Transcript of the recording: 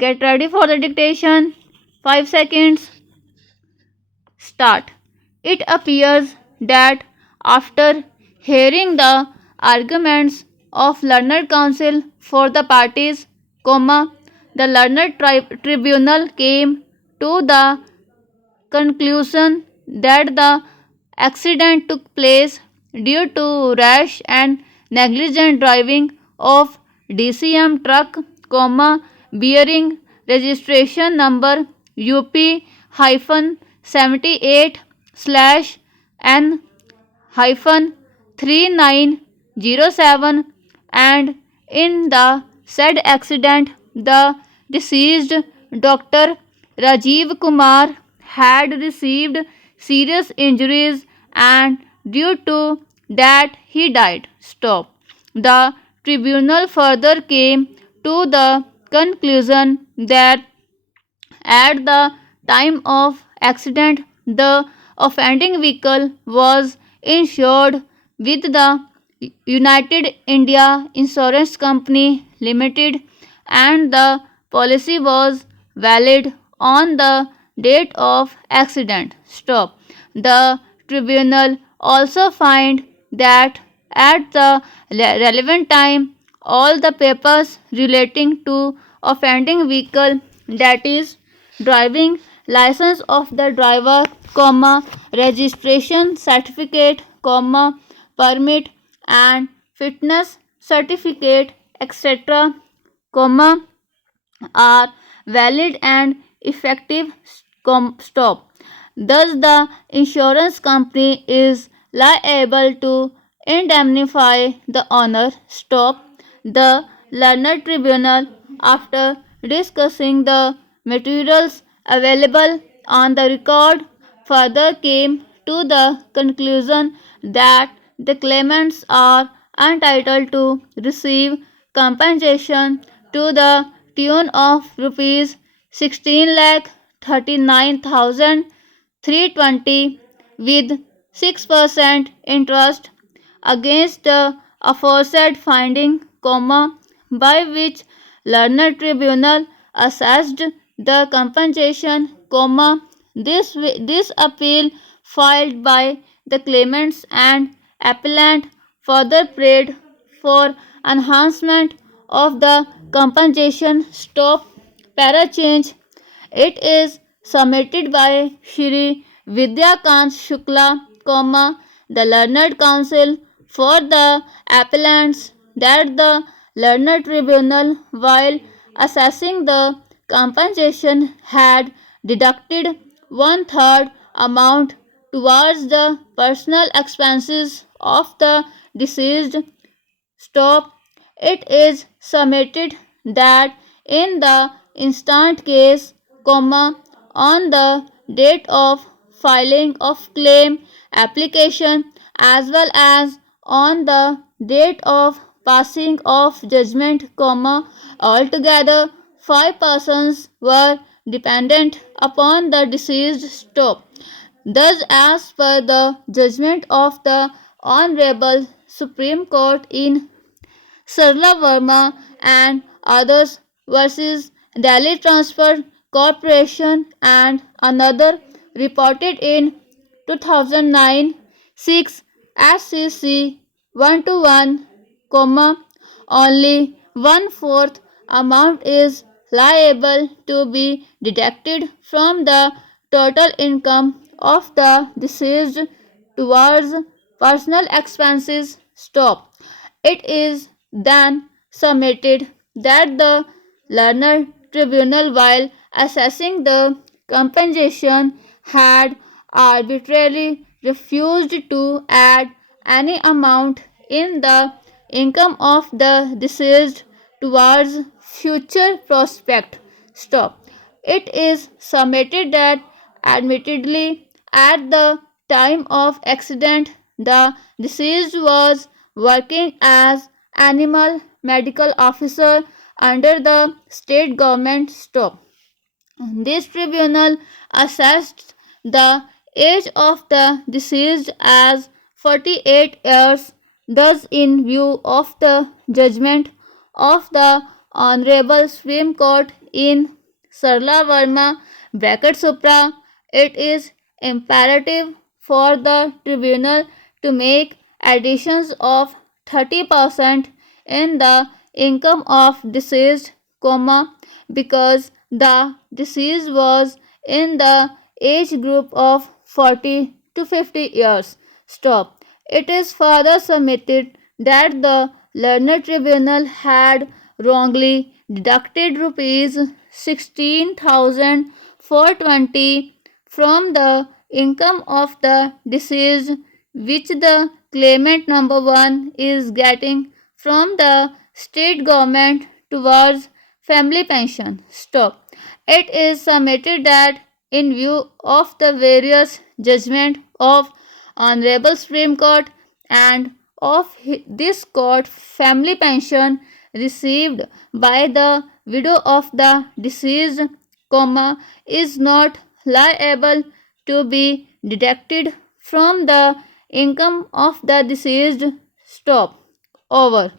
Get ready for the dictation. 5 seconds. Start. It appears that after hearing the arguments of learned counsel for the parties, the learned tribunal came to the conclusion that the accident took place due to rash and negligent driving of DCM truck, bearing registration number UP-78/N-3907, and in the said accident the deceased Dr. Rajiv Kumar had received serious injuries and due to that he died. Stop. The tribunal further came to the conclusion that at the time of accident the offending vehicle was insured with the United India Insurance Company Limited and the policy was valid on the date of accident. Stop. The tribunal also find that at the relevant time all the papers relating to offending vehicle, that is driving license of the driver, registration certificate, permit and fitness certificate, etc., are valid and effective. Stop. Thus, the insurance company is liable to indemnify the owner. Stop. The learned tribunal, after discussing the materials available on the record, further came to the conclusion that the claimants are entitled to receive compensation to the tune of rupees 16,39,320 with 6% interest against the aforesaid finding, by which learned tribunal assessed the compensation, this appeal filed by the claimants and appellant further prayed for enhancement of the compensation. Stop. Para change. It is submitted by Shri Vidyakant Shukla, the learned counsel for the appellants, that the learned tribunal, while assessing the compensation, had deducted one third amount towards the personal expenses of the deceased. Stop. It is submitted that in the instant case, on the date of filing of claim application as well as on the date of passing of judgment, altogether 5 persons were dependent upon the deceased. Stop. Thus, as per the judgment of the Honorable Supreme Court in Sarla Verma and others versus Delhi Transport Corporation and another, reported in 2009 6 SCC 121, only one fourth amount is liable to be deducted from the total income of the deceased towards personal expenses. Stop. It is then submitted that the learned tribunal, while assessing the compensation, had arbitrarily refused to add any amount in the income of the deceased towards future prospect. Stop. It is submitted that admittedly at the time of accident the deceased was working as animal medical officer under the state government. Stop. This tribunal assessed the age of the deceased as 48 years. Thus, in view of the judgment of the Honorable Supreme Court in Sarla Verma bracket supra, it is imperative for the tribunal to make additions of 30% in the income of deceased, comma, because the deceased was in the age group of 40 to 50 years. Stop. It is further submitted that the learned tribunal had wrongly deducted rupees 16,420 from the income of the deceased, which the claimant number 1 is getting from the state government towards family pension. Stop. It is submitted that in view of the various judgment of Honorable Supreme Court and of this court, family pension received by the widow of the deceased, comma, is not liable to be deducted from the income of the deceased. Stop. Over.